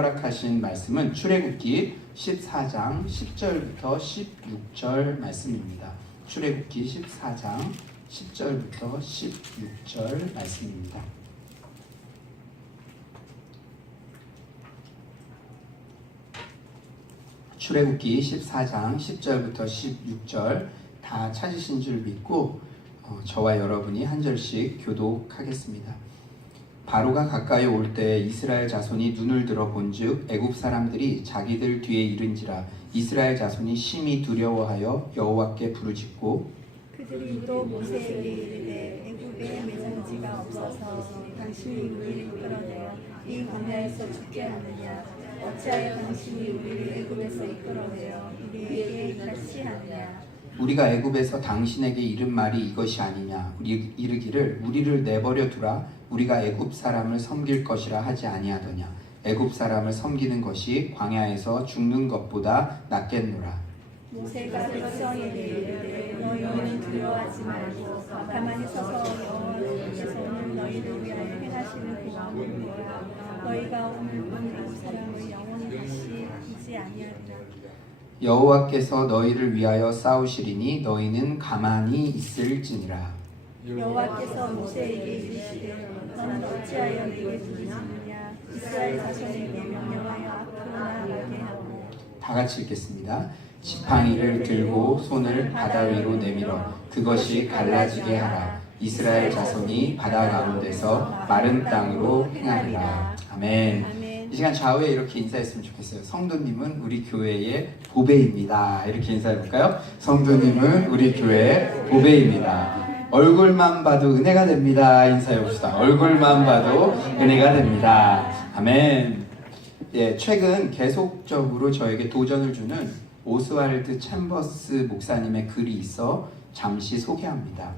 허락하신 말씀은 출애굽기 14장 10절부터 16절 말씀입니다. 출애굽기 14장 10절부터 16절 말씀입니다. 출애굽기 14장 10절부터 16절 다 찾으신 줄 믿고 저와 여러분이 한 절씩 교독하겠습니다. 바로가 가까이 올 때 이스라엘 자손이 눈을 들어 본즉 애굽 사람들이 자기들 뒤에 이른지라 이스라엘 자손이 심히 두려워하여 여호와께 부르짖고 그들이 또 모세에게 이르되 애굽에 매장지가 없어서 당신이 우리를 이끌어내어 이 광야에서 죽게 하느냐 어찌하여 당신이 우리를 애굽에서 이끌어내어 우리에게 다시 하느냐 우리가 애굽에서 당신에게 이른 말이 이것이 아니냐 이르기를 우리를 내버려 두라 우리가 애굽 사람을 섬길 것이라 하지 아니하더냐 애굽 사람을 섬기는 것이 광야에서 죽는 것보다 낫겠노라. 모세가 백성에게 이르되 너희는 두려워하지 말고 가만히 서서 여호와께서 오늘 너희를 위하여 행하시는 구원을 보라 너희가 오늘 본 애굽 사람을 영원히 다시 보지 아니하리라. 여호와께서 너희를 위하여 싸우시리니 너희는 가만히 있을지니라. 여호와께서 모세에게 이르시되 너는 어찌하여 내게 부르짖느냐 이스라엘 자손에게 명령하여 앞으로 나아가게 하고 다 같이 읽겠습니다. 지팡이를 들고 손을 바다 위로 내밀어 그것이 갈라지게 하라. 이스라엘 자손이 바다 가운데서 마른 땅으로 행하리라. 아멘. 이 시간 좌우에 이렇게 인사했으면 좋겠어요. 성도님은 우리 교회의 보배입니다. 이렇게 인사해볼까요? 성도님은 우리 교회의 보배입니다. 얼굴만 봐도 은혜가 됩니다. 인사해봅시다. 얼굴만 봐도 은혜가 됩니다. 아멘. 예, 최근 계속적으로 저에게 도전을 주는 오스왈드 챔버스 목사님의 글이 있어 잠시 소개합니다.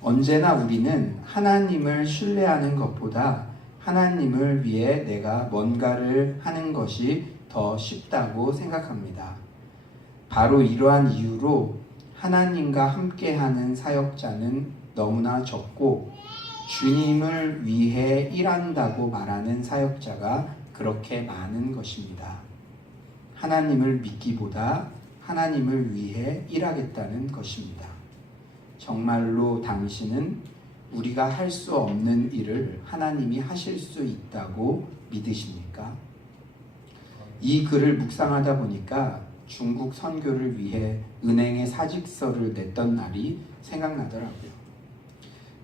언제나 우리는 하나님을 신뢰하는 것보다 하나님을 위해 내가 뭔가를 하는 것이 더 쉽다고 생각합니다. 바로 이러한 이유로 하나님과 함께하는 사역자는 너무나 적고 주님을 위해 일한다고 말하는 사역자가 그렇게 많은 것입니다. 하나님을 믿기보다 하나님을 위해 일하겠다는 것입니다. 정말로 당신은 우리가 할 수 없는 일을 하나님이 하실 수 있다고 믿으십니까? 이 글을 묵상하다 보니까 중국 선교를 위해 은행에 사직서를 냈던 날이 생각나더라고요.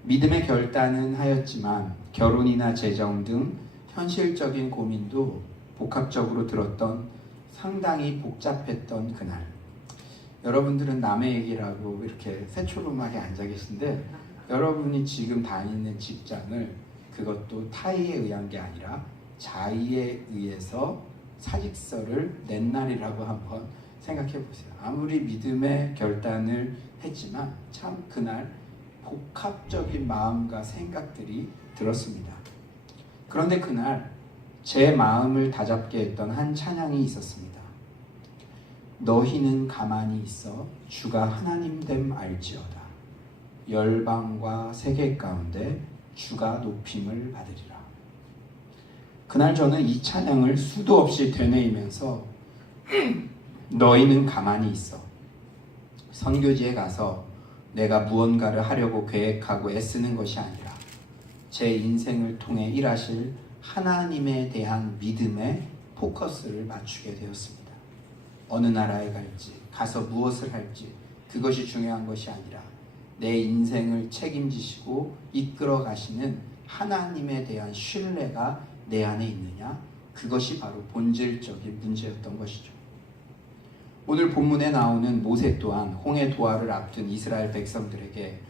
믿음의 결단은 하였지만 결혼이나 재정 등 현실적인 고민도 복합적으로 들었던 상당히 복잡했던 그날. 여러분들은 남의 얘기라고 이렇게 새초롬하게 앉아 계신데 여러분이 지금 다니는 직장을 그것도 타의에 의한 게 아니라 자의에 의해서 사직서를 낸 날이라고 한번 생각해 보세요. 아무리 믿음의 결단을 했지만 참 그날 복합적인 마음과 생각들이 들었습니다. 그런데 그날 제 마음을 다잡게 했던 한 찬양이 있었습니다. 너희는 가만히 있어 주가 하나님 됨 알지어다. 열방과 세계 가운데 주가 높임을 받으리라. 그날 저는 이 찬양을 수도 없이 되뇌이면서 너희는 가만히 있어. 선교지에 가서 내가 무언가를 하려고 계획하고 애쓰는 것이 아니라 제 인생을 통해 일하실 하나님에 대한 믿음에 포커스를 맞추게 되었습니다. 어느 나라에 갈지, 가서 무엇을 할지 그것이 중요한 것이 아니라 내 인생을 책임지시고 이끌어 가시는 하나님에 대한 신뢰가 내 안에 있느냐? 그것이 바로 본질적인 문제였던 것이죠. 오늘 본문에 나오는 모세 또한 홍해 도하를 앞둔 이스라엘 백성들에게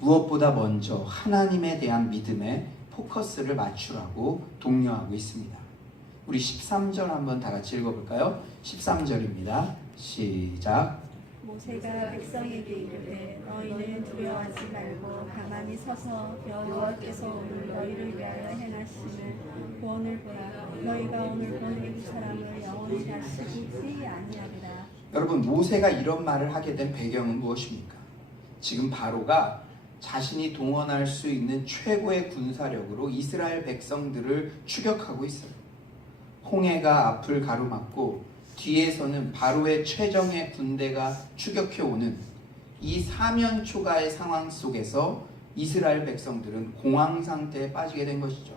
무엇보다 먼저 하나님에 대한 믿음에 포커스를 맞추라고 독려하고 있습니다. 우리 13절 한번 다 같이 읽어볼까요? 13절입니다. 시작. 모세가 백성에게 이르되 너희는 두려워하지 말고 가만히 서서 여호와께서 오늘 너희를 위하여 행하시는 구원을 보라 너희가 오늘 본 애굽 사람을 영원히 다시 보지 아니하리라. 여러분, 모세가 이런 말을 하게 된 배경은 무엇입니까? 지금 바로가 자신이 동원할 수 있는 최고의 군사력으로 이스라엘 백성들을 추격하고 있어요. 홍해가 앞을 가로막고 뒤에서는 바로의 최정예 군대가 추격해 오는 이 사면초가의 상황 속에서 이스라엘 백성들은 공황 상태에 빠지게 된 것이죠.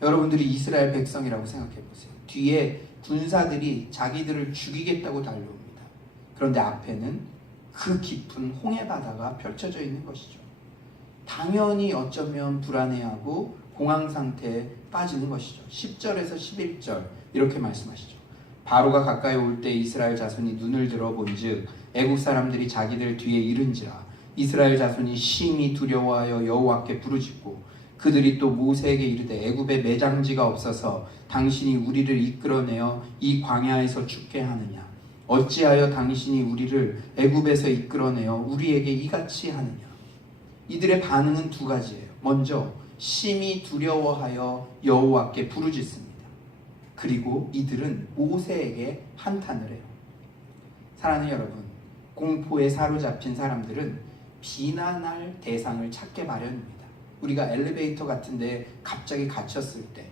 여러분들이 이스라엘 백성이라고 생각해 보세요. 뒤에 군사들이 자기들을 죽이겠다고 달려옵니다. 그런데 앞에는 그 깊은 홍해 바다가 펼쳐져 있는 것이죠. 당연히 어쩌면 불안해하고 공황 상태에 빠지는 것이죠. 10절에서 11절 이렇게 말씀하시죠. 바로가 가까이 올 때 이스라엘 자손이 눈을 들어 본즉 애국 사람들이 자기들 뒤에 이른지라 이스라엘 자손이 심히 두려워하여 여호와께 부르짖고 그들이 또 모세에게 이르되 애굽에 매장지가 없어서 당신이 우리를 이끌어내어 이 광야에서 죽게 하느냐 어찌하여 당신이 우리를 애굽에서 이끌어내어 우리에게 이같이 하느냐. 이들의 반응은 두 가지예요. 먼저 심히 두려워하여 여호와께 부르짖습니다. 그리고 이들은 모세에게 한탄을 해요. 사랑하는 여러분, 공포에 사로잡힌 사람들은 비난할 대상을 찾게 마련입니다. 우리가 엘리베이터 같은 데 갑자기 갇혔을 때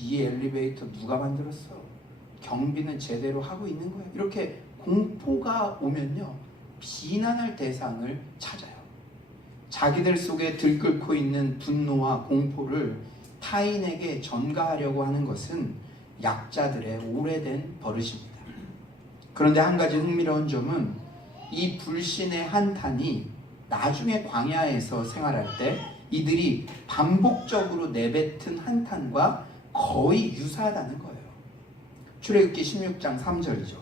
이 엘리베이터 누가 만들었어? 경비는 제대로 하고 있는 거야? 이렇게 공포가 오면요, 비난할 대상을 찾아요. 자기들 속에 들끓고 있는 분노와 공포를 타인에게 전가하려고 하는 것은 약자들의 오래된 버릇입니다. 그런데 한 가지 흥미로운 점은 이 불신의 한탄이 나중에 광야에서 생활할 때 이들이 반복적으로 내뱉은 한탄과 거의 유사하다는 거예요. 출애굽기 16장 3절이죠.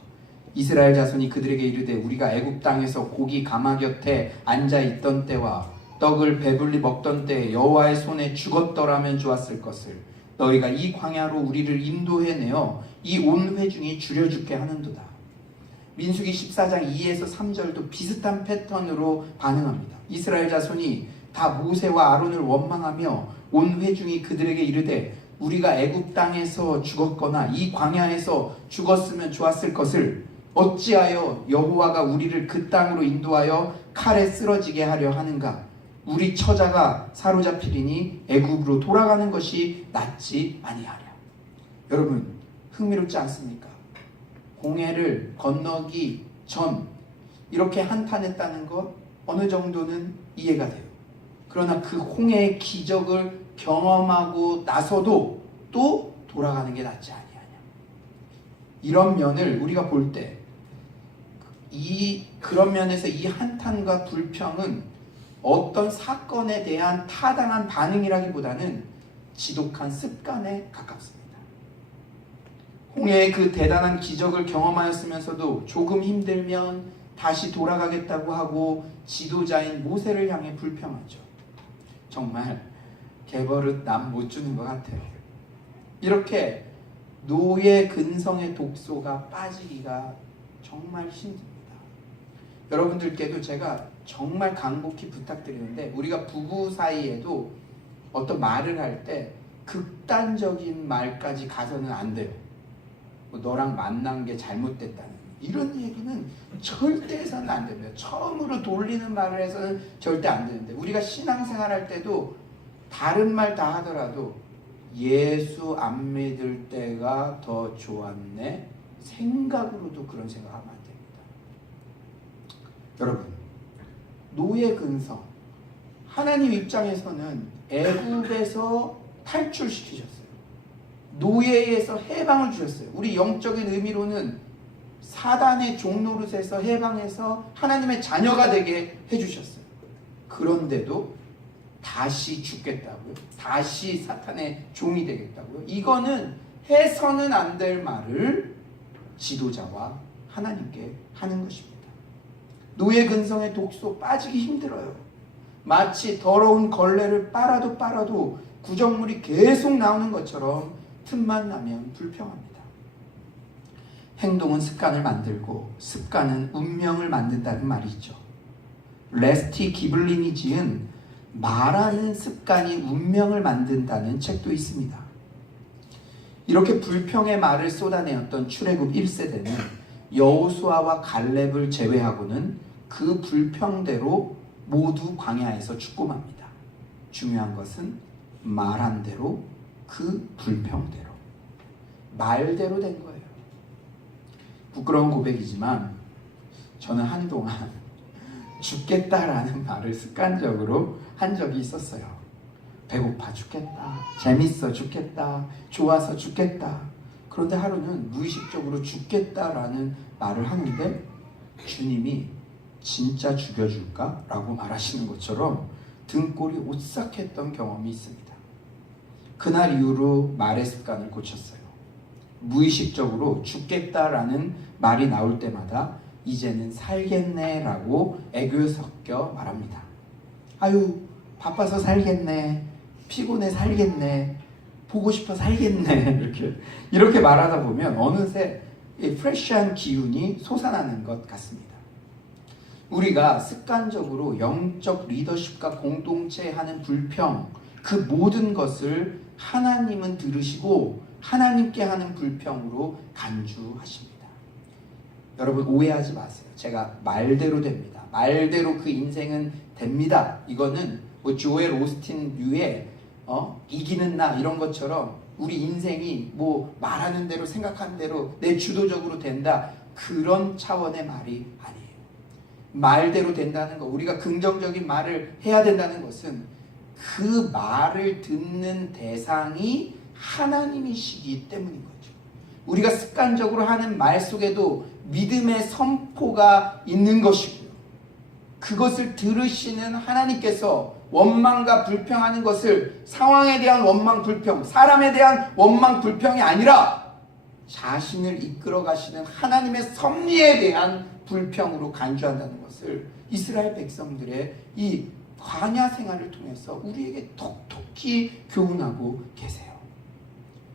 이스라엘 자손이 그들에게 이르되 우리가 애굽 땅에서 고기 가마 곁에 앉아 있던 때와 떡을 배불리 먹던 때에 여호와의 손에 죽었더라면 좋았을 것을 너희가 이 광야로 우리를 인도해내어 이 온 회중이 줄여 죽게 하는도다. 민수기 14장 2에서 3절도 비슷한 패턴으로 반응합니다. 이스라엘 자손이 다 모세와 아론을 원망하며 온 회중이 그들에게 이르되 우리가 애굽 땅에서 죽었거나 이 광야에서 죽었으면 좋았을 것을 어찌하여 여호와가 우리를 그 땅으로 인도하여 칼에 쓰러지게 하려 하는가. 우리 처자가 사로잡히리니 애굽으로 돌아가는 것이 낫지 아니하랴. 여러분, 흥미롭지 않습니까? 홍해를 건너기 전 이렇게 한탄했다는 것 어느 정도는 이해가 돼요. 그러나 그 홍해의 기적을 경험하고 나서도 또 돌아가는 게 낫지 아니하냐. 이런 면을 우리가 볼 때 그런 면에서 이 한탄과 불평은 어떤 사건에 대한 타당한 반응이라기보다는 지독한 습관에 가깝습니다. 홍해의 그 대단한 기적을 경험하였으면서도 조금 힘들면 다시 돌아가겠다고 하고 지도자인 모세를 향해 불평하죠. 정말 개버릇 남 못 주는 것 같아요. 이렇게 노예 근성의 독소가 빠지기가 정말 힘듭니다. 여러분들께도 제가 정말 간곡히 부탁드리는데 우리가 부부 사이에도 어떤 말을 할 때 극단적인 말까지 가서는 안 돼요. 뭐 너랑 만난 게 잘못됐다는 이런 얘기는 절대 해서는 안 됩니다. 처음으로 돌리는 말을 해서는 절대 안 되는데 우리가 신앙생활 할 때도 다른 말 다 하더라도 예수 안 믿을 때가 더 좋았네 생각으로도 그런 생각하면 안 됩니다. 여러분, 노예 근성, 하나님 입장에서는 애굽에서 탈출시키셨어요. 노예에서 해방을 주셨어요. 우리 영적인 의미로는 사단의 종노릇에서 해방해서 하나님의 자녀가 되게 해주셨어요. 그런데도 다시 죽겠다고요? 다시 사탄의 종이 되겠다고요? 이거는 해서는 안 될 말을 지도자와 하나님께 하는 것입니다. 노예 근성의 독소 빠지기 힘들어요. 마치 더러운 걸레를 빨아도 구정물이 계속 나오는 것처럼 틈만 나면 불평합니다. 행동은 습관을 만들고 습관은 운명을 만든다는 말이 있죠. 레스티 기블린이 지은 말하는 습관이 운명을 만든다는 책도 있습니다. 이렇게 불평의 말을 쏟아내었던 출애굽 1세대는 여호수아와 갈렙을 제외하고는 그 불평대로 모두 광야에서 죽고 맙니다. 중요한 것은 말한 대로 그 불평대로 말대로 된 거예요. 부끄러운 고백이지만 저는 한동안 죽겠다라는 말을 습관적으로 한 적이 있었어요. 배고파 죽겠다, 재밌어 죽겠다, 좋아서 죽겠다. 그런데 하루는 무의식적으로 죽겠다라는 말을 하는데 주님이 진짜 죽여줄까? 라고 말하시는 것처럼 등골이 오싹했던 경험이 있습니다. 그날 이후로 말의 습관을 고쳤어요. 무의식적으로 죽겠다라는 말이 나올 때마다 이제는 살겠네 라고 애교 섞여 말합니다. 아유, 바빠서 살겠네, 피곤해 살겠네, 보고 싶어 살겠네, 이렇게 말하다 보면 어느새 이 프레시한 기운이 솟아나는 것 같습니다. 우리가 습관적으로 영적 리더십과 공동체 하는 불평, 그 모든 것을 하나님은 들으시고 하나님께 하는 불평으로 간주하십니다. 여러분 오해하지 마세요. 제가 말대로 됩니다, 말대로 그 인생은 됩니다, 이거는 뭐 조엘 오스틴류의 이기는 나 이런 것처럼 우리 인생이 뭐 말하는 대로 생각하는 대로 내 주도적으로 된다, 그런 차원의 말이 아니에요. 말대로 된다는 거, 우리가 긍정적인 말을 해야 된다는 것은 그 말을 듣는 대상이 하나님이시기 때문인 거죠. 우리가 습관적으로 하는 말 속에도 믿음의 선포가 있는 것이고요, 그것을 들으시는 하나님께서 원망과 불평하는 것을 상황에 대한 원망 불평, 사람에 대한 원망 불평이 아니라 자신을 이끌어 가시는 하나님의 섭리에 대한 불평으로 간주한다는 것을 이스라엘 백성들의 이 광야 생활을 통해서 우리에게 톡톡히 교훈하고 계세요.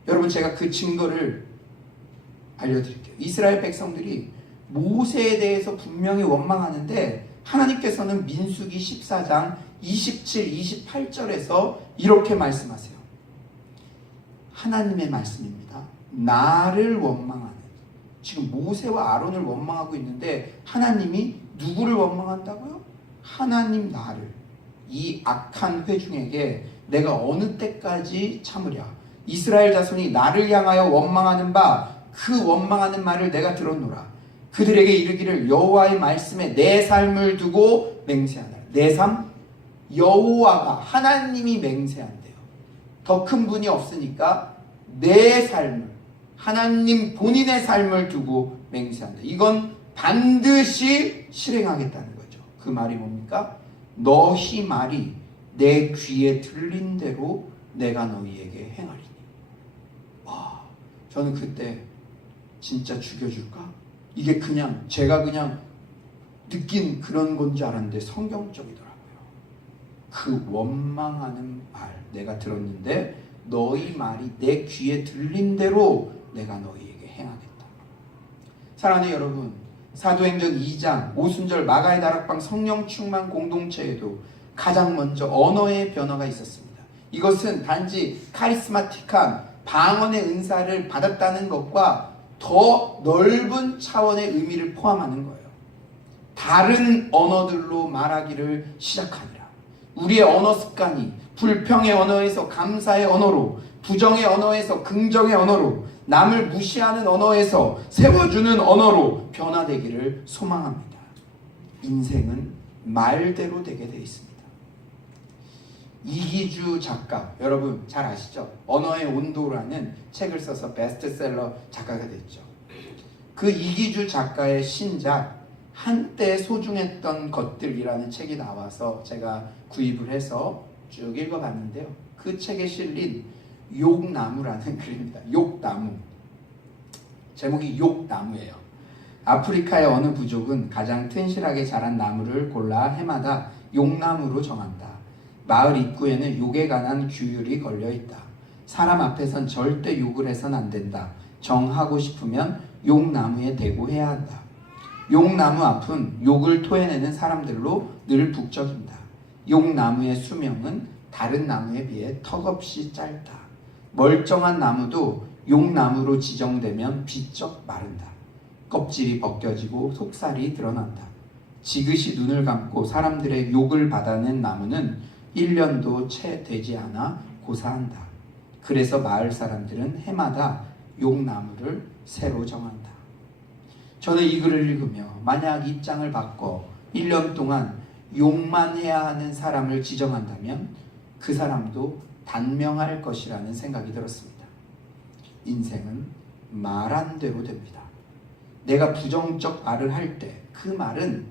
여러분, 제가 그 증거를 알려드릴게요. 이스라엘 백성들이 모세에 대해서 분명히 원망하는데 하나님께서는 민수기 14장 27, 28절에서 이렇게 말씀하세요. 하나님의 말씀입니다. 나를 원망하는, 지금 모세와 아론을 원망하고 있는데 하나님이 누구를 원망한다고요? 하나님 나를, 이 악한 회중에게 내가 어느 때까지 참으랴? 이스라엘 자손이 나를 향하여 원망하는 바 그 원망하는 말을 내가 들었노라. 그들에게 이르기를 여호와의 말씀에 내 삶을 두고 맹세하노라. 내 삶? 여호와가, 하나님이 맹세한대요. 더 큰 분이 없으니까 내 삶을, 하나님 본인의 삶을 두고 맹세한다. 이건 반드시 실행하겠다는 거죠. 그 말이 뭡니까? 너희 말이 내 귀에 들린 대로 내가 너희에게 행하리니. 와, 저는 그때 진짜 죽여줄까? 이게 그냥 제가 그냥 느낀 그런 건 줄 알았는데 성경적이더라고요. 그 원망하는 말 내가 들었는데 너희 말이 내 귀에 들린 대로 내가 너희에게 행하겠다. 사랑하는 여러분, 사도행전 2장 오순절 마가의 다락방 성령 충만 공동체에도 가장 먼저 언어의 변화가 있었습니다. 이것은 단지 카리스마틱한 방언의 은사를 받았다는 것과 더 넓은 차원의 의미를 포함하는 거예요. 다른 언어들로 말하기를 시작하니라. 우리의 언어 습관이 불평의 언어에서 감사의 언어로, 부정의 언어에서 긍정의 언어로, 남을 무시하는 언어에서 세워주는 언어로 변화되기를 소망합니다. 인생은 말대로 되게 되어 있습니다. 이기주 작가, 여러분 잘 아시죠? 언어의 온도라는 책을 써서 베스트셀러 작가가 됐죠. 그 이기주 작가의 신작 한때 소중했던 것들이라는 책이 나와서 제가 구입을 해서 쭉 읽어봤는데요. 그 책에 실린 욕나무라는 글입니다. 욕나무. 제목이 욕나무예요. 아프리카의 어느 부족은 가장 튼실하게 자란 나무를 골라 해마다 욕나무로 정한다. 마을 입구에는 욕에 관한 규율이 걸려있다. 사람 앞에선 절대 욕을 해선 안 된다. 정하고 싶으면 욕나무에 대고 해야 한다. 욕나무 앞은 욕을 토해내는 사람들로 늘 북적인다. 욕나무의 수명은 다른 나무에 비해 턱없이 짧다. 멀쩡한 나무도 욕나무로 지정되면 비쩍 마른다. 껍질이 벗겨지고 속살이 드러난다. 지그시 눈을 감고 사람들의 욕을 받아낸 나무는 1년도 채 되지 않아 고사한다. 그래서 마을 사람들은 해마다 욕나무를 새로 정한다. 저는 이 글을 읽으며 만약 입장을 바꿔 1년 동안 욕만 해야 하는 사람을 지정한다면 그 사람도 단명할 것이라는 생각이 들었습니다. 인생은 말한 대로 됩니다. 내가 부정적 말을 할 때 그 말은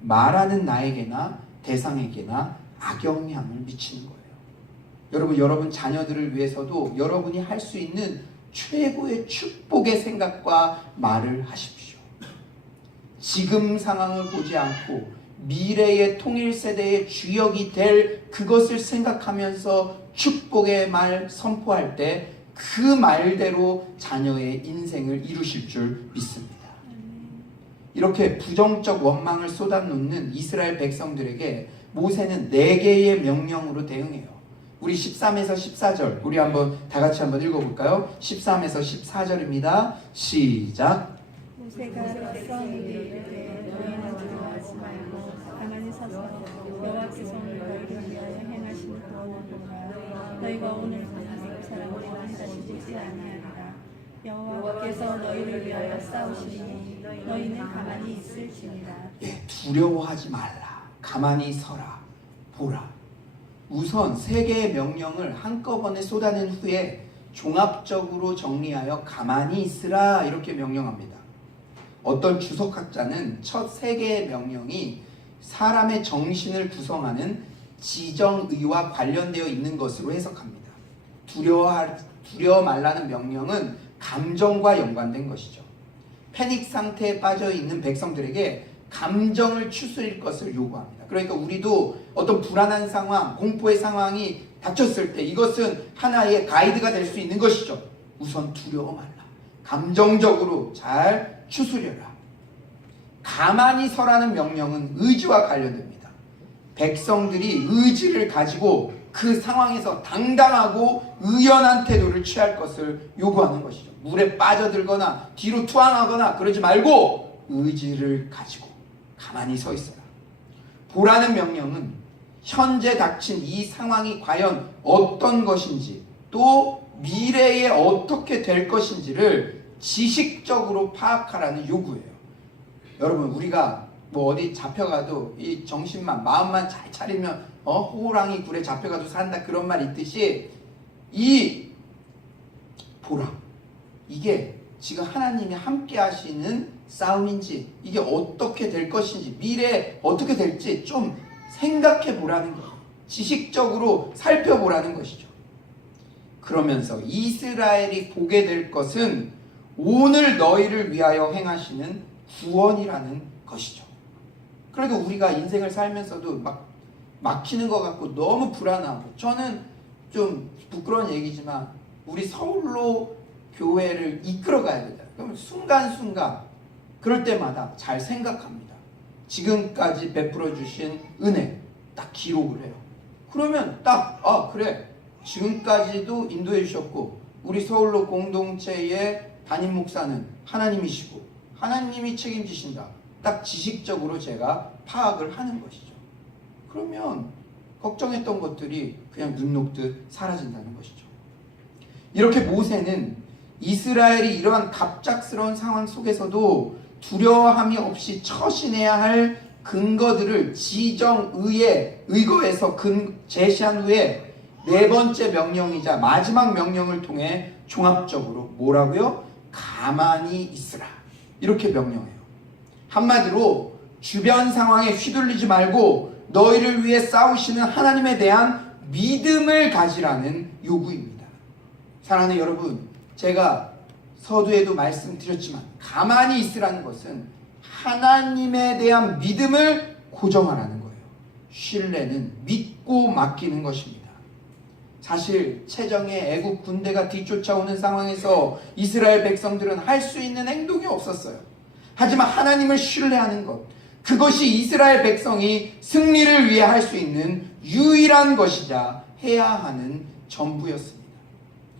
말하는 나에게나 대상에게나 악영향을 미치는 거예요. 여러분 자녀들을 위해서도 여러분이 할 수 있는 최고의 축복의 생각과 말을 하십시오. 지금 상황을 보지 않고 미래의 통일 세대의 주역이 될 그것을 생각하면서 축복의 말 선포할 때 그 말대로 자녀의 인생을 이루실 줄 믿습니다. 이렇게 부정적 원망을 쏟아놓는 이스라엘 백성들에게 모세는 4개의 명령으로 대응해요. 우리 13에서 14절 우리 한번 다 같이 한번 읽어볼까요? 13에서 14절입니다. 시작. 모세가 백성에게 이르되 너희는 두려워하지 말고 가만히 서서 여호와께서 오늘 너희를 위하여 행하시는 구원을 보라. 너희가 오늘 보는 사람들이 다시 보지 아니하리라. 여호와께서 너희를 위하여 싸우시니 너희는 가만히 있을지니라. 두려워하지 말라. 가만히 서라. 보라. 우선 3개의 명령을 한꺼번에 쏟아낸 후에 종합적으로 정리하여 가만히 있으라 이렇게 명령합니다. 어떤 주석학자는 첫 3개의 명령이 사람의 정신을 구성하는 지정의와 관련되어 있는 것으로 해석합니다. 두려워 말라는 명령은 감정과 연관된 것이죠. 패닉 상태에 빠져 있는 백성들에게 감정을 추스릴 것을 요구합니다. 그러니까 우리도 어떤 불안한 상황, 공포의 상황이 닥쳤을 때 이것은 하나의 가이드가 될 수 있는 것이죠. 우선 두려워 말라. 감정적으로 잘 추스려라. 가만히 서라는 명령은 의지와 관련됩니다. 백성들이 의지를 가지고 그 상황에서 당당하고 의연한 태도를 취할 것을 요구하는 것이죠. 물에 빠져들거나 뒤로 투항하거나 그러지 말고 의지를 가지고 가만히 서 있어라. 보라는 명령은 현재 닥친 이 상황이 과연 어떤 것인지 또 미래에 어떻게 될 것인지를 지식적으로 파악하라는 요구예요. 여러분 우리가 뭐 어디 잡혀가도 이 정신만 마음만 잘 차리면 호랑이 굴에 잡혀가도 산다 그런 말 있듯이 이 보라 이게 지금 하나님이 함께 하시는 싸움인지 이게 어떻게 될 것인지 미래에 어떻게 될지 좀 생각해 보라는 거예요. 지식적으로 살펴보라는 것이죠. 그러면서 이스라엘이 보게 될 것은 오늘 너희를 위하여 행하시는 구원이라는 것이죠. 그러니까 우리가 인생을 살면서도 막 막히는 것 같고 너무 불안하고 저는 좀 부끄러운 얘기지만 우리 서울로 교회를 이끌어 가야 되잖아요. 그러면 순간순간 그럴 때마다 잘 생각합니다. 지금까지 베풀어 주신 은혜 딱 기록을 해요. 그러면 딱 그래 지금까지도 인도해 주셨고 우리 서울로 공동체의 담임 목사는 하나님이시고 하나님이 책임지신다. 딱 지식적으로 제가 파악을 하는 것이죠. 그러면 걱정했던 것들이 그냥 눈 녹듯 사라진다는 것이죠. 이렇게 모세는 이스라엘이 이러한 갑작스러운 상황 속에서도 두려워함이 없이 처신해야 할 근거들을 지정의에 의거해서 제시한 후에 4번째 명령이자 마지막 명령을 통해 종합적으로 뭐라고요? 가만히 있으라 이렇게 명령해요. 한마디로 주변 상황에 휘둘리지 말고 너희를 위해 싸우시는 하나님에 대한 믿음을 가지라는 요구입니다. 사랑하는 여러분, 제가 서두에도 말씀드렸지만 가만히 있으라는 것은 하나님에 대한 믿음을 고정하라는 거예요. 신뢰는 믿고 맡기는 것입니다. 사실 최정예 애국 군대가 뒤쫓아오는 상황에서 이스라엘 백성들은 할 수 있는 행동이 없었어요. 하지만 하나님을 신뢰하는 것, 그것이 이스라엘 백성이 승리를 위해 할 수 있는 유일한 것이자 해야 하는 전부였습니다.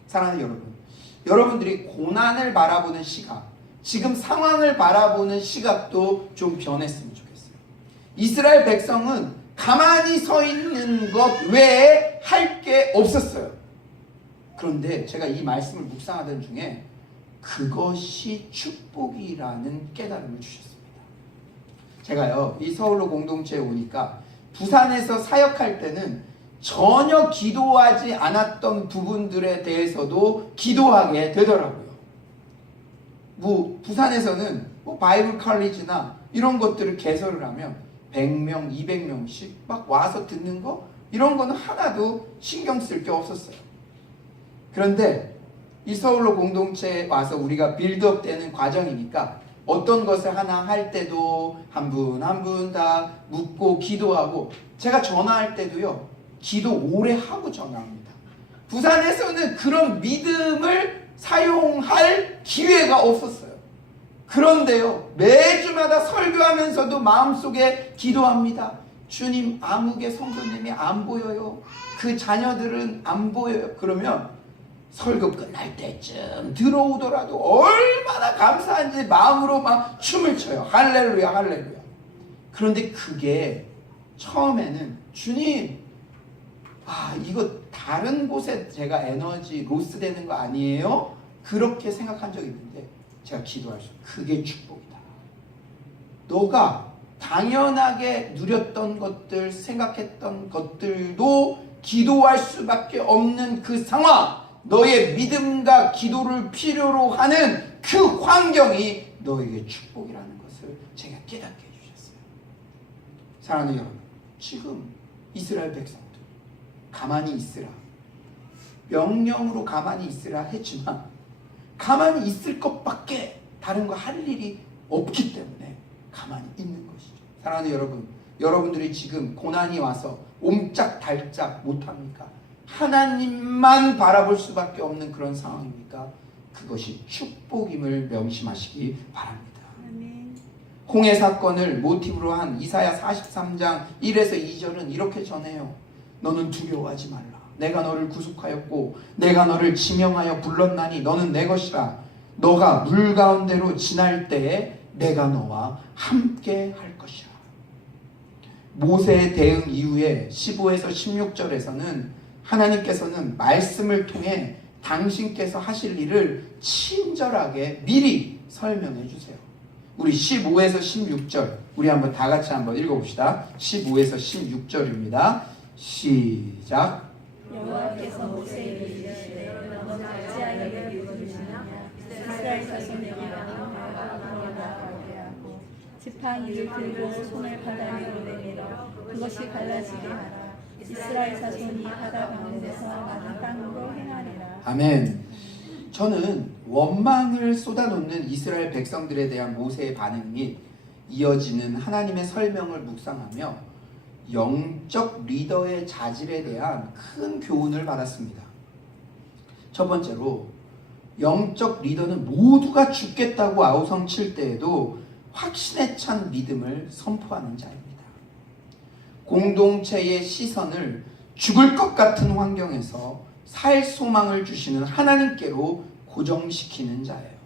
사랑하는 여러분, 여러분들이 고난을 바라보는 시각, 지금 상황을 바라보는 시각도 좀 변했으면 좋겠어요. 이스라엘 백성은 가만히 서 있는 것 외에 할 게 없었어요. 그런데 제가 이 말씀을 묵상하던 중에 그것이 축복이라는 깨달음을 주셨습니다. 제가요, 이 서울로 공동체에 오니까 부산에서 사역할 때는 전혀 기도하지 않았던 부분들에 대해서도 기도하게 되더라고요. 부산에서는 바이블 컬리지나 이런 것들을 개설을 하면 100명, 200명씩 막 와서 듣는 거, 이런 거는 하나도 신경 쓸 게 없었어요. 그런데 이 서울로 공동체에 와서 우리가 빌드업 되는 과정이니까 어떤 것을 하나 할 때도 한 분 한 분 다 묻고 기도하고, 제가 전화할 때도요, 기도 오래 하고 전화합니다. 부산에서는 그런 믿음을 사용할 기회가 없었어요. 그런데요, 매주마다 설교하면서도 마음속에 기도합니다. 주님, 암흑의 성도님이 안 보여요. 그 자녀들은 안 보여요. 그러면 설교 끝날 때쯤 들어오더라도 얼마나 감사한지 마음으로 막 춤을 춰요. 할렐루야, 할렐루야. 그런데 그게 처음에는 주님, 이거 다른 곳에 제가 에너지 로스 되는 거 아니에요? 그렇게 생각한 적이 있는데, 제가 기도할 수, 그게 축복이다. 너가 당연하게 누렸던 것들, 생각했던 것들도 기도할 수밖에 없는 그 상황, 너의 믿음과 기도를 필요로 하는 그 환경이 너에게 축복이라는 것을 제가 깨닫게 해주셨어요. 사랑하는 여러분, 지금 이스라엘 백성들 가만히 있으라, 명령으로 가만히 있으라 했지만 가만히 있을 것밖에 다른 거 할 일이 없기 때문에 가만히 있는 것이죠. 사랑하는 여러분, 여러분들이 지금 고난이 와서 옴짝달짝 못합니까? 하나님만 바라볼 수밖에 없는 그런 상황입니까? 그것이 축복임을 명심하시기 바랍니다. 아멘. 홍해 사건을 모티브로 한 이사야 43장 1에서 2절은 이렇게 전해요. 너는 두려워하지 말라. 내가 너를 구속하였고 내가 너를 지명하여 불렀나니 너는 내 것이라. 너가 물 가운데로 지날 때에 내가 너와 함께 할 것이라. 모세의 대응 이후에 15에서 16절에서는 하나님께서는 말씀을 통해 당신께서 하실 일을 친절하게 미리 설명해 주세요. 우리 15에서 16절 우리 한번 다 같이 한번 읽어봅시다. 15에서 16절입니다. 시작. 여호와께서 모세에게 이르시되 너는 어찌하여 부르시냐 이스라엘 자손에게 나가게 하고 지팡이를 들고 손을 바다 위로 내밀어 그것이 갈라지게 하라. 이스라엘 자손이 바다 가운데서 많은 땅으로 행하리라. 아멘. 저는 원망을 쏟아놓는 이스라엘 백성들에 대한 모세의 반응 및 이어지는 하나님의 설명을 묵상하며 영적 리더의 자질에 대한 큰 교훈을 받았습니다. 첫 번째로, 영적 리더는 모두가 죽겠다고 아우성 칠 때에도 확신에 찬 믿음을 선포하는 자입니다. 공동체의 시선을 죽을 것 같은 환경에서 살 소망을 주시는 하나님께로 고정시키는 자예요.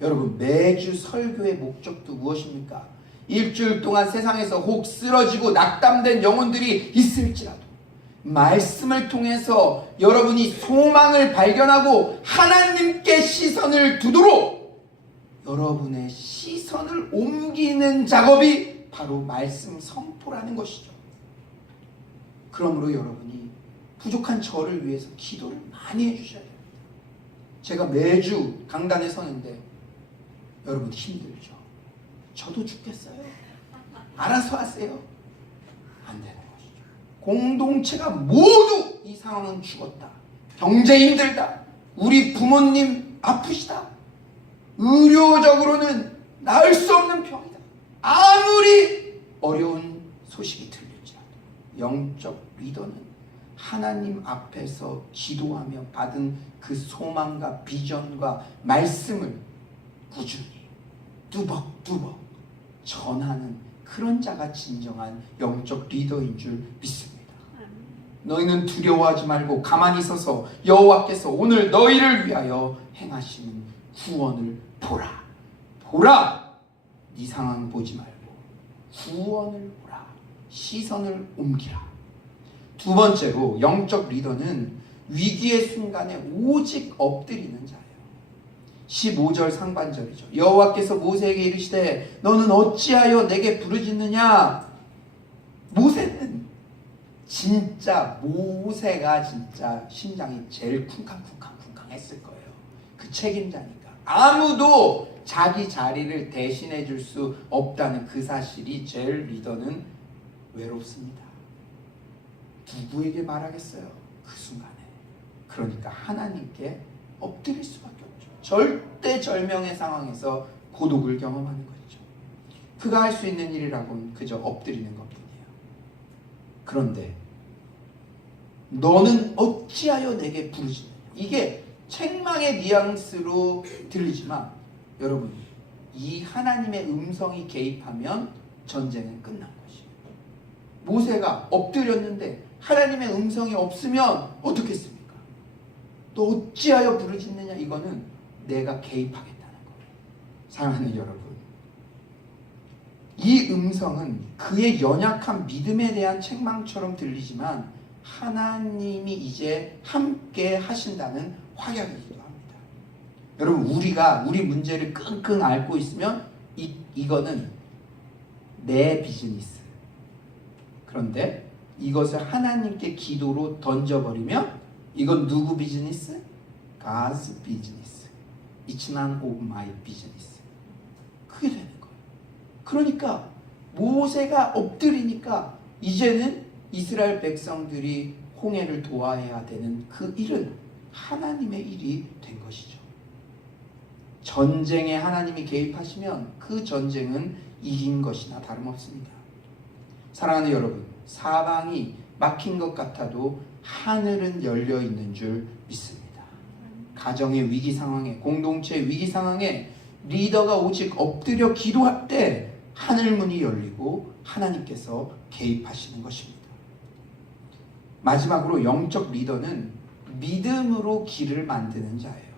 여러분, 매주 설교의 목적도 무엇입니까? 일주일 동안 세상에서 혹 쓰러지고 낙담된 영혼들이 있을지라도 말씀을 통해서 여러분이 소망을 발견하고 하나님께 시선을 두도록 여러분의 시선을 옮기는 작업이 바로 말씀 선포라는 것이죠. 그러므로 여러분이 부족한 저를 위해서 기도를 많이 해주셔야 됩니다. 제가 매주 강단에 서는데 여러분 힘들죠. 저도 죽겠어요. 알아서 하세요. 안 되는 것이죠. 공동체가 모두 이 상황은 죽었다. 경제 힘들다. 우리 부모님 아프시다. 의료적으로는 나을 수 없는 병이다. 아무리 어려운 소식이 들릴지라도 영적 리더는 하나님 앞에서 기도하며 받은 그 소망과 비전과 말씀을 꾸준히 뚜벅뚜벅 전하는 그런 자가 진정한 영적 리더인 줄 믿습니다. 너희는 두려워하지 말고 가만히 서서 여호와께서 오늘 너희를 위하여 행하시는 구원을 보라. 보라. 네 상황 보지 말고 구원을 보라. 시선을 옮기라. 두 번째로, 영적 리더는 위기의 순간에 오직 엎드리는 자예요. 15절 상반절이죠. 여호와께서 모세에게 이르시되 너는 어찌하여 내게 부르짖느냐. 모세는 진짜 모세가 진짜 심장이 제일 쿵쾅쿵쾅쿵쾅 했을 거예요. 그 책임자니까. 아무도 자기 자리를 대신해 줄 수 없다는 그 사실이 제일 리더는 외롭습니다. 누구에게 말하겠어요? 그 순간에. 그러니까 하나님께 엎드릴 수밖에 없죠. 절대절명의 상황에서 고독을 경험하는 거죠. 그가 할 수 있는 일이라고는 그저 엎드리는 것뿐이에요. 그런데 너는 어찌하여 내게 부르짖느냐. 이게 책망의 뉘앙스로 들리지만 여러분, 이 하나님의 음성이 개입하면 전쟁은 끝난 것이에요. 모세가 엎드렸는데 하나님의 음성이 없으면 어떻겠습니까? 너 어찌하여 부르짖느냐. 이거는 내가 개입하겠다는 거예요. 사랑하는 여러분, 이 음성은 그의 연약한 믿음에 대한 책망처럼 들리지만 하나님이 이제 함께 하신다는 확약이기도 합니다. 여러분, 우리가 우리 문제를 끙끙 앓고 있으면 이거는 내 비즈니스. 그런데 이것을 하나님께 기도로 던져버리면 이건 누구 비즈니스? God's business. It's none of my business. 그게 되는 거예요. 그러니까 모세가 엎드리니까 이제는 이스라엘 백성들이 홍해를 도하해야 되는 그 일은 하나님의 일이 된 것이죠. 전쟁에 하나님이 개입하시면 그 전쟁은 이긴 것이나 다름없습니다. 사랑하는 여러분, 사방이 막힌 것 같아도 하늘은 열려 있는 줄 믿습니다. 가정의 위기 상황에, 공동체의 위기 상황에 리더가 오직 엎드려 기도할 때 하늘 문이 열리고 하나님께서 개입하시는 것입니다. 마지막으로 영적 리더는 믿음으로 길을 만드는 자예요.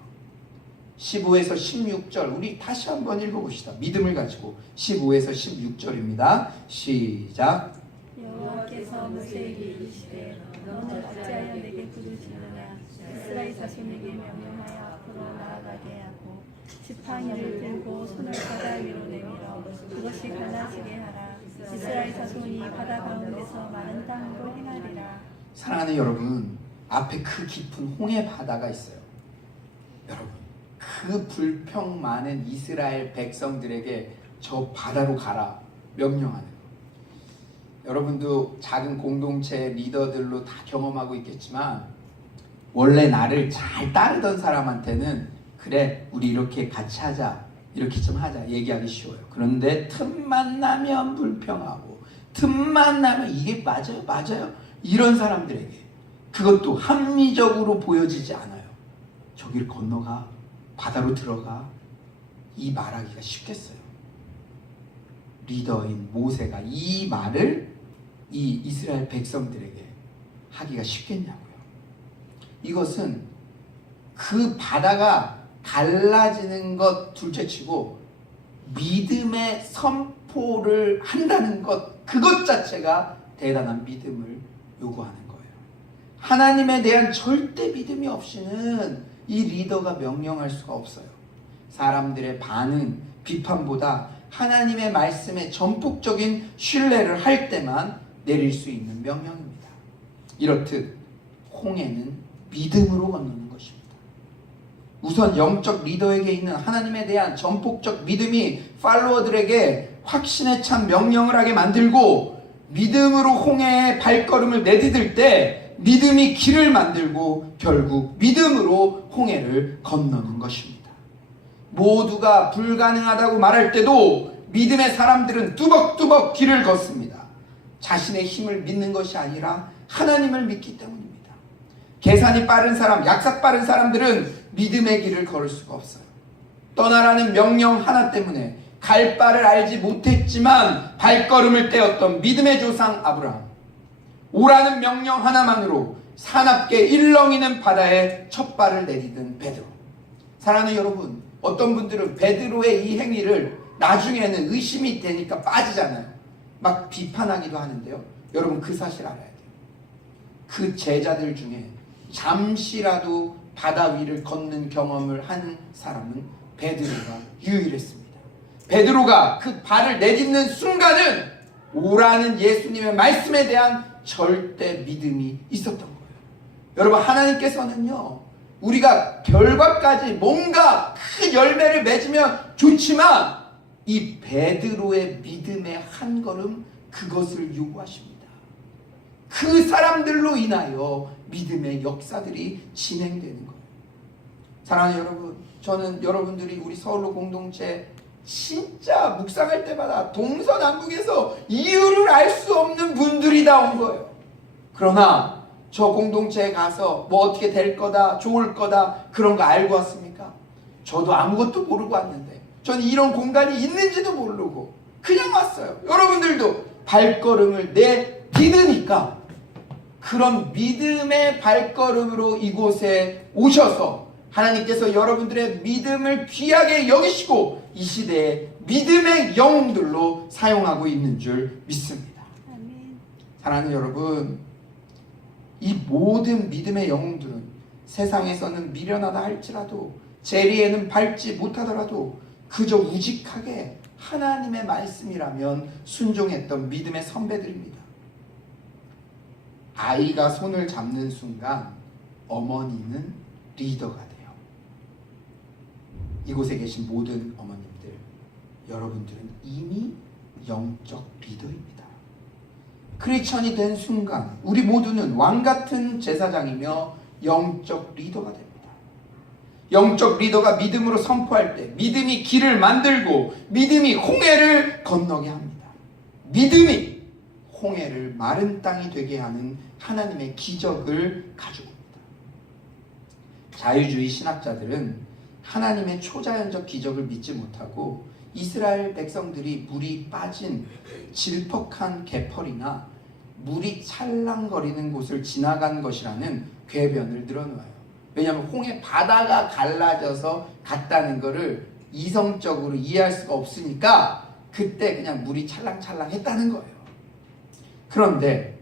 15에서 16절 우리 다시 한번 읽어봅시다. 믿음을 가지고 15에서 16절입니다. 시작. 여호와께서 모세에게 이르시되 너는 어찌하여 내게 부르짖느냐. 이스라엘 자손에게 명령하여 앞으로 나아가게 하고 지팡이를 들고 손을 바다 위로 내밀어 그것이 갈라지게 하라. 이스라엘 자손이 바다 가운데서 마른 땅으로 행하리라. 사랑하는 여러분, 앞에 그 깊은 홍해 바다가 있어요. 여러분, 그 불평 많은 이스라엘 백성들에게 저 바다로 가라 명령하는 거. 여러분도 작은 공동체 리더들로 다 경험하고 있겠지만 원래 나를 잘 따르던 사람한테는 그래 우리 이렇게 같이 하자, 이렇게 좀 하자 얘기하기 쉬워요. 그런데 틈만 나면 불평하고 틈만 나면 이게 맞아요 이런 사람들에게 그것도 합리적으로 보여지지 않아요. 저기를 건너가, 바다로 들어가, 이 말하기가 쉽겠어요? 리더인 모세가 이 말을 이 이스라엘 백성들에게 하기가 쉽겠냐고요. 이것은 그 바다가 갈라지는 것 둘째치고 믿음의 선포를 한다는 것, 그것 자체가 대단한 믿음을 요구하는 거예요. 하나님에 대한 절대 믿음이 없이는 이 리더가 명령할 수가 없어요. 사람들의 반응, 비판보다 하나님의 말씀에 전폭적인 신뢰를 할 때만 내릴 수 있는 명령입니다. 이렇듯 홍해는 믿음으로 건너는 것입니다. 우선 영적 리더에게 있는 하나님에 대한 전폭적 믿음이 팔로워들에게 확신에 찬 명령을 하게 만들고 믿음으로 홍해의 발걸음을 내디딜 때 믿음이 길을 만들고 결국 믿음으로 홍해를 건너는 것입니다. 모두가 불가능하다고 말할 때도 믿음의 사람들은 뚜벅뚜벅 길을 걷습니다. 자신의 힘을 믿는 것이 아니라 하나님을 믿기 때문입니다. 계산이 빠른 사람, 약삭 빠른 사람들은 믿음의 길을 걸을 수가 없어요. 떠나라는 명령 하나 때문에 갈 바를 알지 못했지만 발걸음을 떼었던 믿음의 조상 아브라함, 오라는 명령 하나만으로 사납게 일렁이는 바다에 첫 발을 내디딘 베드로. 사랑하는 여러분, 어떤 분들은 베드로의 이 행위를 나중에는 의심이 되니까 빠지잖아요. 막 비판하기도 하는데요. 여러분, 그 사실 알아야 돼요. 그 제자들 중에 잠시라도 바다 위를 걷는 경험을 한 사람은 베드로가 유일했습니다. 베드로가 그 발을 내딛는 순간은 오라는 예수님의 말씀에 대한 절대 믿음이 있었던 거예요. 여러분, 하나님께서는요, 우리가 결과까지 뭔가 큰 열매를 맺으면 좋지만 이 베드로의 믿음의 한 걸음, 그것을 요구하십니다. 그 사람들로 인하여 믿음의 역사들이 진행되는 거예요. 사랑하는 여러분, 저는 여러분들이 우리 서울로 공동체 진짜 묵상할 때마다 동서남북에서 이유를 알 수 없는 분들이 다 온 거예요. 그러나 저 공동체에 가서 뭐 어떻게 될 거다, 좋을 거다, 그런 거 알고 왔습니까? 저도 아무것도 모르고 왔는데, 저는 이런 공간이 있는지도 모르고 그냥 왔어요. 여러분들도 발걸음을 내딛으니까 그런 믿음의 발걸음으로 이곳에 오셔서 하나님께서 여러분들의 믿음을 귀하게 여기시고 이 시대에 믿음의 영웅들로 사용하고 있는 줄 믿습니다. 아멘. 사랑하는 여러분, 이 모든 믿음의 영웅들은 세상에서는 미련하다 할지라도, 재리에는 밟지 못하더라도 그저 우직하게 하나님의 말씀이라면 순종했던 믿음의 선배들입니다. 아이가 손을 잡는 순간 어머니는 리더가 돼요. 이곳에 계신 모든 어머님들, 여러분들은 이미 영적 리더입니다. 크리스천이 된 순간 우리 모두는 왕같은 제사장이며 영적 리더가 됩니다. 영적 리더가 믿음으로 선포할 때 믿음이 길을 만들고 믿음이 홍해를 건너게 합니다. 믿음이 홍해를 마른 땅이 되게 하는 하나님의 기적을 가지고 옵니다. 자유주의 신학자들은 하나님의 초자연적 기적을 믿지 못하고 이스라엘 백성들이 물이 빠진 질퍽한 개펄이나 물이 찰랑거리는 곳을 지나간 것이라는 궤변을 늘어놓아요. 왜냐하면 홍해 바다가 갈라져서 갔다는 것을 이성적으로 이해할 수가 없으니까 그때 그냥 물이 찰랑찰랑 했다는 거예요. 그런데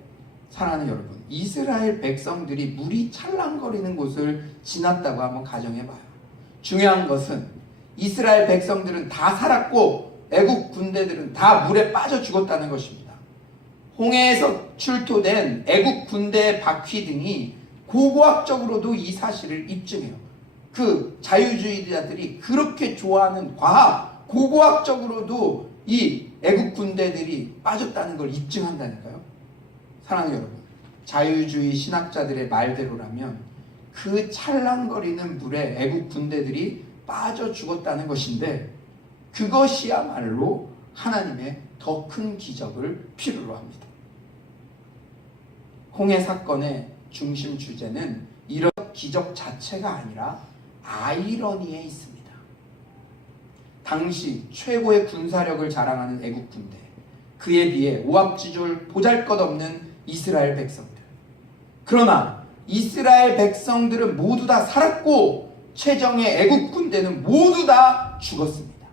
사랑하는 여러분, 이스라엘 백성들이 물이 찰랑거리는 곳을 지났다고 한번 가정해봐요. 중요한 것은 이스라엘 백성들은 다 살았고 애국 군대들은 다 물에 빠져 죽었다는 것입니다. 홍해에서 출토된 애국 군대의 바퀴 등이 고고학적으로도 이 사실을 입증해요. 그 자유주의자들이 그렇게 좋아하는 과학, 고고학적으로도 이 애국 군대들이 빠졌다는 걸 입증한다니까요. 사랑하는 여러분, 자유주의 신학자들의 말대로라면 그 찰랑거리는 물에 애국 군대들이 빠져 죽었다는 것인데, 그것이야말로 하나님의 더 큰 기적을 필요로 합니다. 홍해 사건의 중심 주제는 이런 기적 자체가 아니라 아이러니에 있습니다. 당시 최고의 군사력을 자랑하는 애국 군대, 그에 비해 오합지졸 보잘것없는 이스라엘 백성들. 그러나 이스라엘 백성들은 모두 다 살았고 최정의 애국 군대는 모두 다 죽었습니다.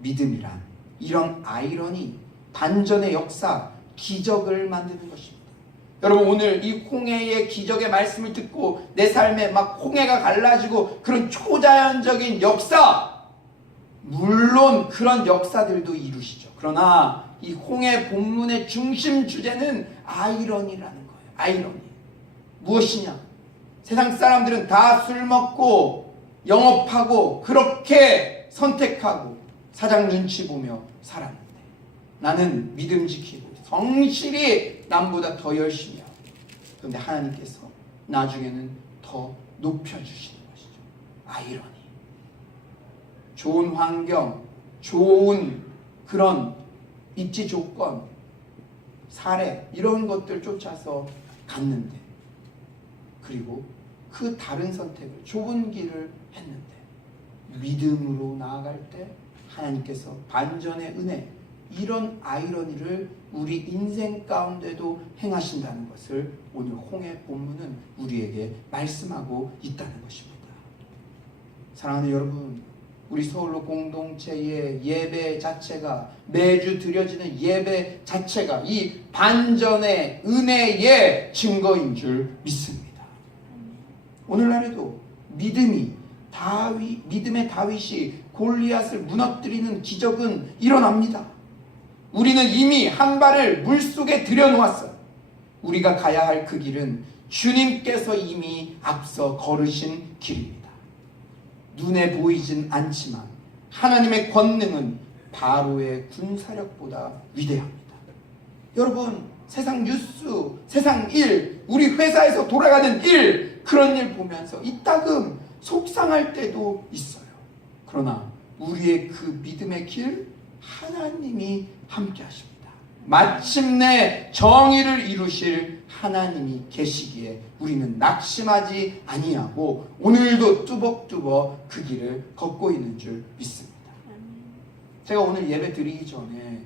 믿음이란 이런 아이러니, 반전의 역사, 기적을 만드는 것입니다. 여러분, 오늘 이 홍해의 기적의 말씀을 듣고 내 삶에 막 홍해가 갈라지고 그런 초자연적인 역사, 물론 그런 역사들도 이루시죠. 그러나 이 홍해 본문의 중심 주제는 아이러니라는 거예요. 아이러니. 무엇이냐? 세상 사람들은 다 술 먹고 영업하고 그렇게 선택하고 사장 눈치 보며 살았는데 나는 믿음 지키고 성실히 남보다 더 열심히 하고, 그런데 하나님께서 나중에는 더 높여주시는 것이죠. 아이러니. 좋은 환경, 좋은 그런 입지 조건, 사례, 이런 것들 쫓아서 갔는데, 그리고 그 다른 선택을, 좁은 길을 했는데 믿음으로 나아갈 때 하나님께서 반전의 은혜, 이런 아이러니를 우리 인생 가운데도 행하신다는 것을 오늘 홍해 본문은 우리에게 말씀하고 있다는 것입니다. 사랑하는 여러분, 우리 서울로 공동체의 예배 자체가, 매주 드려지는 예배 자체가 이 반전의 은혜의 증거인 줄 믿습니다. 오늘날에도 믿음이 믿음의 다윗이 골리앗을 무너뜨리는 기적은 일어납니다. 우리는 이미 한 발을 물속에 들여놓았어요. 우리가 가야 할 그 길은 주님께서 이미 앞서 걸으신 길입니다. 눈에 보이진 않지만 하나님의 권능은 바로의 군사력보다 위대합니다. 여러분, 세상 뉴스, 세상 일, 우리 회사에서 돌아가는 일, 그런 일 보면서 이따금 속상할 때도 있어요. 그러나 우리의 그 믿음의 길, 하나님이 함께 하십니다. 마침내 정의를 이루실 하나님이 계시기에 우리는 낙심하지 아니하고 오늘도 뚜벅뚜벅 그 길을 걷고 있는 줄 믿습니다. 제가 오늘 예배 드리기 전에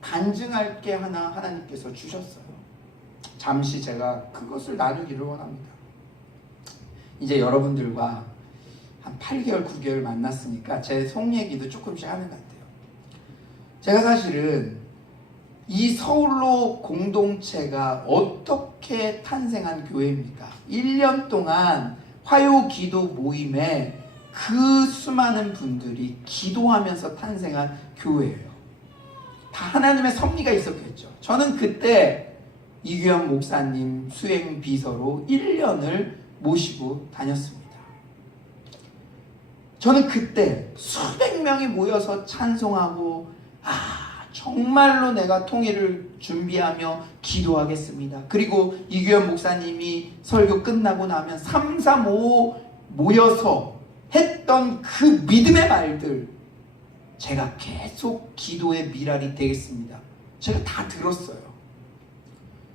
간증할 게 하나 하나님께서 주셨어요. 잠시 제가 그것을 나누기를 원합니다. 이제 여러분들과 한 8개월, 9개월 만났으니까 제 속 얘기도 조금씩 하는 것 같아요. 제가 사실은 이 서울로 공동체가 어떻게 탄생한 교회입니까? 1년 동안 화요 기도 모임에 그 수많은 분들이 기도하면서 탄생한 교회예요. 다 하나님의 섭리가 있었겠죠. 저는 그때 이규현 목사님 수행 비서로 1년을 모시고 다녔습니다. 저는 그때 수백 명이 모여서 찬송하고 정말로 내가 통일을 준비하며 기도하겠습니다. 그리고 이규현 목사님이 설교 끝나고 나면 3, 3, 5 모여서 했던 그 믿음의 말들, 제가 계속 기도의 미랄이 되겠습니다. 제가 다 들었어요.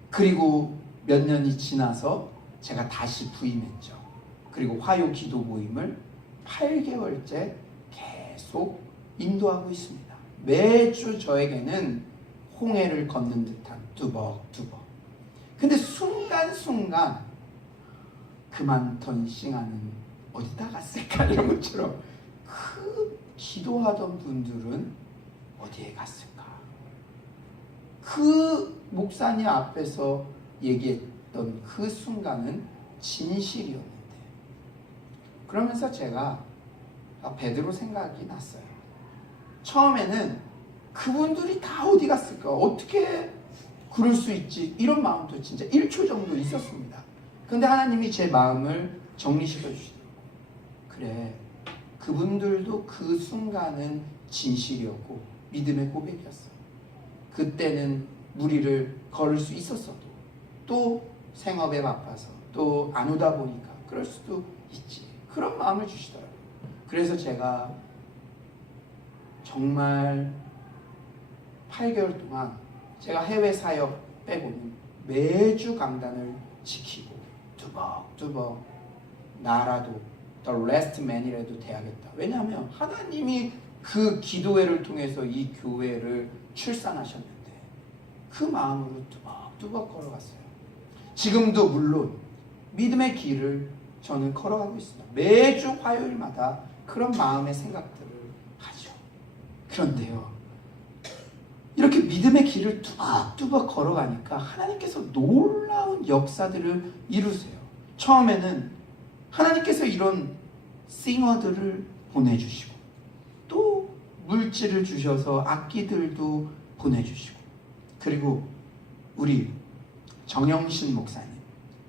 그리고 몇 년이 지나서 제가 다시 부임했죠. 그리고 화요 기도 모임을 8개월째 계속 인도하고 있습니다. 매주 저에게는 홍해를 걷는 듯한 뚜벅뚜벅. 근데 순간순간 그만던 싱하는 어디다 갔을까 이런 것처럼 그 기도하던 분들은 어디에 갔을까? 그 목사님 앞에서 얘기했던 그 순간은 진실이었는데, 그러면서 제가 베드로 생각이 났어요. 처음에는 그분들이 다 어디 갔을까? 어떻게 그럴 수 있지? 이런 마음도 진짜 1초 정도 있었습니다. 근데 하나님이 제 마음을 정리시켜 주시더라고요. 그래, 그분들도 그 순간은 진실이었고 믿음의 고백이었어요. 그때는 무리를 걸을 수 있었어도 또 생업에 바빠서 또 안 오다 보니까 그럴 수도 있지. 그런 마음을 주시더라고요. 그래서 제가 정말 8개월 동안 제가 해외 사역 빼고는 매주 강단을 지키고 뚜벅뚜벅 나라도 The Last Man이라도 돼야겠다. 왜냐하면 하나님이 그 기도회를 통해서 이 교회를 출산하셨는데 그 마음으로 뚜벅뚜벅 걸어갔어요. 지금도 물론 믿음의 길을 저는 걸어가고 있습니다. 매주 화요일마다 그런 마음의 생각들을 하죠. 그런데요, 이렇게 믿음의 길을 뚜벅뚜벅 걸어가니까 하나님께서 놀라운 역사들을 이루세요. 처음에는 하나님께서 이런 싱어들을 보내주시고 또 물질을 주셔서 악기들도 보내주시고, 그리고 우리 정영신 목사님,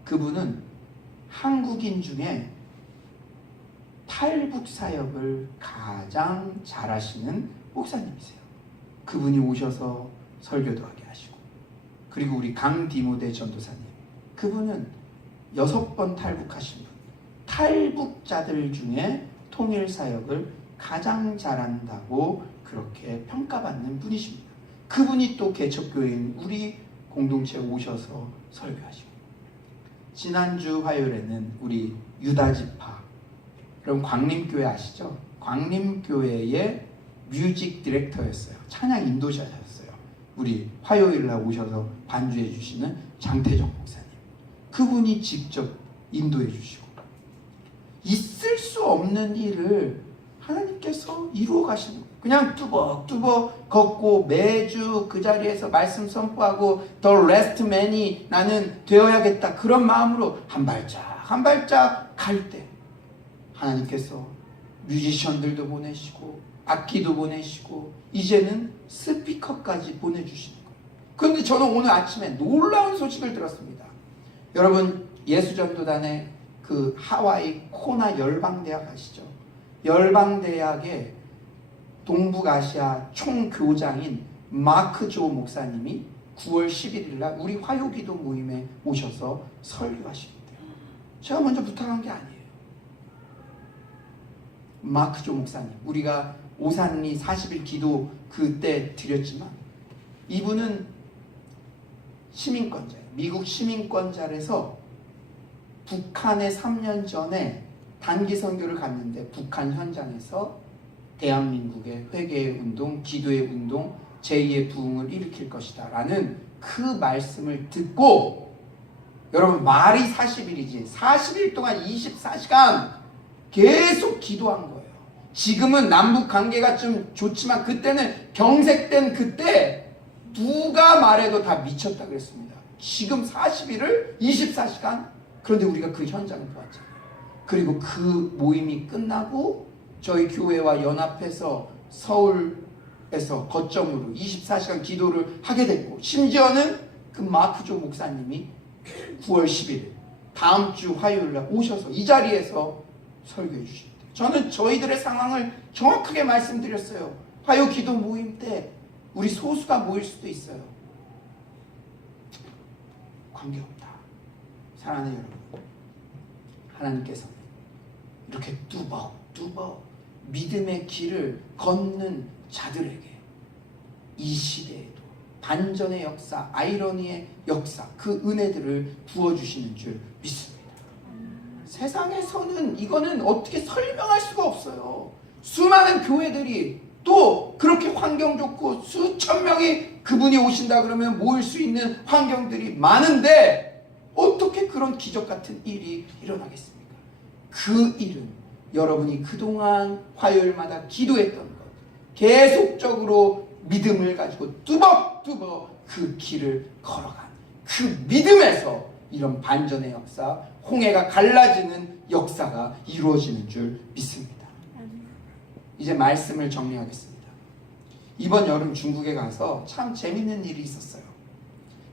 그분은 한국인 중에 탈북 사역을 가장 잘하시는 목사님이세요. 그분이 오셔서 설교도 하게 하시고, 그리고 우리 강디모데 전도사님, 그분은 6번 탈북하신 분, 탈북자들 중에 통일 사역을 가장 잘한다고 그렇게 평가받는 분이십니다. 그분이 또 개척교회인 우리 공동체에 오셔서 설교하시고, 지난주 화요일에는 우리 유다지파, 그럼 광림교회 아시죠? 광림교회의 뮤직 디렉터였어요. 찬양 인도자였어요. 우리 화요일날 오셔서 반주해 주시는 장태정 목사님, 그분이 직접 인도해 주시고, 있을 수 없는 일을 하나님께서 이루어 가시는 거예요. 그냥 뚜벅뚜벅 걷고 매주 그 자리에서 말씀 선포하고 The Last Man이 나는 되어야겠다, 그런 마음으로 한 발짝 한 발짝 갈 때 하나님께서 뮤지션들도 보내시고 악기도 보내시고 이제는 스피커까지 보내주시는 거예요. 그런데 저는 오늘 아침에 놀라운 소식을 들었습니다. 여러분 예수전도단의 그 하와이 코나 열방대학 아시죠? 열방대학의 동북아시아 총교장인 마크 조 목사님이 9월 11일 날 우리 화요기도 모임에 오셔서 설교하시는데요. 제가 먼저 부탁한 게 아니에요. 마크 조 목사님, 우리가 오산리 40일 기도 그때 드렸지만 이분은 시민권자예요. 미국 시민권자라서 북한에 3년 전에 단기 선교를 갔는데 북한 현장에서 대한민국의 회개의 운동, 기도의 운동, 제2의 부흥을 일으킬 것이다 라는 그 말씀을 듣고, 여러분 말이 40일이지 40일 동안 24시간 계속 기도한 거예요. 지금은 남북 관계가 좀 좋지만 그때는 경색된 그때 누가 말해도 다 미쳤다 그랬습니다. 지금 40일을 24시간, 그런데 우리가 그 현장을 보았잖아요. 그리고 그 모임이 끝나고 저희 교회와 연합해서 서울에서 거점으로 24시간 기도를 하게 됐고, 심지어는 그 마크조 목사님이 9월 10일 다음 주 화요일날 오셔서 이 자리에서 설교해 주십니다. 저는 저희들의 상황을 정확하게 말씀드렸어요. 화요 기도 모임 때 우리 소수가 모일 수도 있어요. 관계없다. 사랑하는 여러분, 하나님께서는 이렇게 뚜벅뚜벅 믿음의 길을 걷는 자들에게 이 시대에도 반전의 역사, 아이러니의 역사, 그 은혜들을 부어주시는 줄 믿습니다. 세상에서는 이거는 어떻게 설명할 수가 없어요. 수많은 교회들이 또 그렇게 환경 좋고 수천 명이 그분이 오신다 그러면 모일 수 있는 환경들이 많은데 어떻게 그런 기적 같은 일이 일어나겠습니까? 그 일은 여러분이 그동안 화요일마다 기도했던 것, 계속적으로 믿음을 가지고 뚜벅뚜벅 그 길을 걸어간 그 믿음에서 이런 반전의 역사, 홍해가 갈라지는 역사가 이루어지는 줄 믿습니다. 이제 말씀을 정리하겠습니다. 이번 여름 중국에 가서 참 재밌는 일이 있었어요.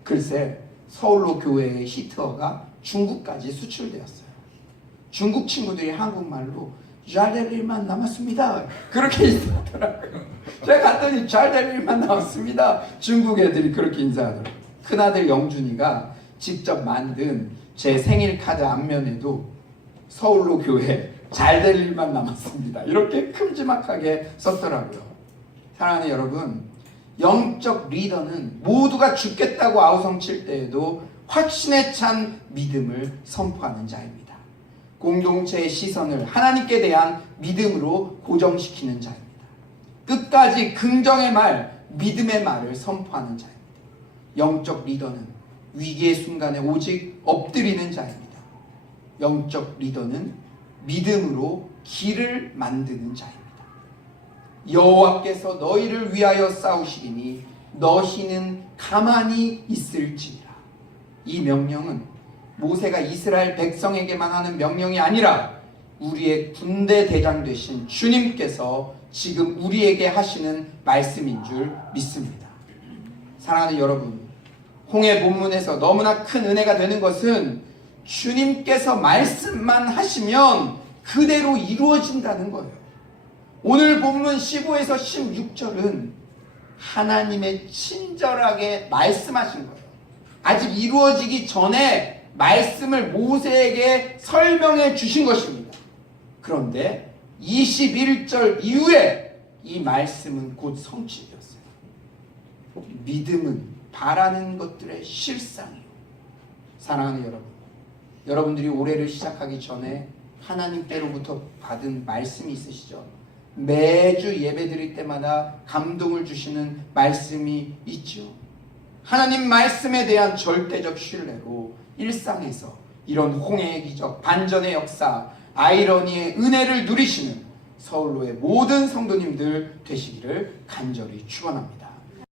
글쎄 서울로 교회의 히트어가 중국까지 수출되었어요. 중국 친구들이 한국말로 잘 될 일만 남았습니다 그렇게 인사하더라고요. 제가 갔더니 잘 될 일만 남았습니다. 중국 애들이 그렇게 인사하더라고요. 큰아들 영준이가 직접 만든 제 생일 카드 앞면에도 서울로 교회 잘 될 일만 남았습니다 이렇게 큼지막하게 썼더라고요. 사랑하는 여러분, 영적 리더는 모두가 죽겠다고 아우성칠 때에도 확신에 찬 믿음을 선포하는 자입니다. 공동체의 시선을 하나님께 대한 믿음으로 고정시키는 자입니다. 끝까지 긍정의 말, 믿음의 말을 선포하는 자입니다. 영적 리더는 위기의 순간에 오직 엎드리는 자입니다. 영적 리더는 믿음으로 길을 만드는 자입니다. 여호와께서 너희를 위하여 싸우시리니 너희는 가만히 있을지니라. 이 명령은 모세가 이스라엘 백성에게만 하는 명령이 아니라 우리의 군대 대장 되신 주님께서 지금 우리에게 하시는 말씀인 줄 믿습니다. 사랑하는 여러분, 홍해 본문에서 너무나 큰 은혜가 되는 것은 주님께서 말씀만 하시면 그대로 이루어진다는 거예요. 오늘 본문 15에서 16절은 하나님의 친절하게 말씀하신 거예요. 아직 이루어지기 전에 말씀을 모세에게 설명해 주신 것입니다. 그런데 21절 이후에 이 말씀은 곧 성취되었어요. 믿음은 바라는 것들의 실상이요. 사랑하는 여러분, 여러분들이 올해를 시작하기 전에 하나님께로부터 받은 말씀이 있으시죠? 매주 예배 드릴 때마다 감동을 주시는 말씀이 있죠. 하나님 말씀에 대한 절대적 신뢰로 일상에서 이런 홍해의 기적, 반전의 역사, 아이러니의 은혜를 누리시는 서울로의 모든 성도님들 되시기를 간절히 축원합니다.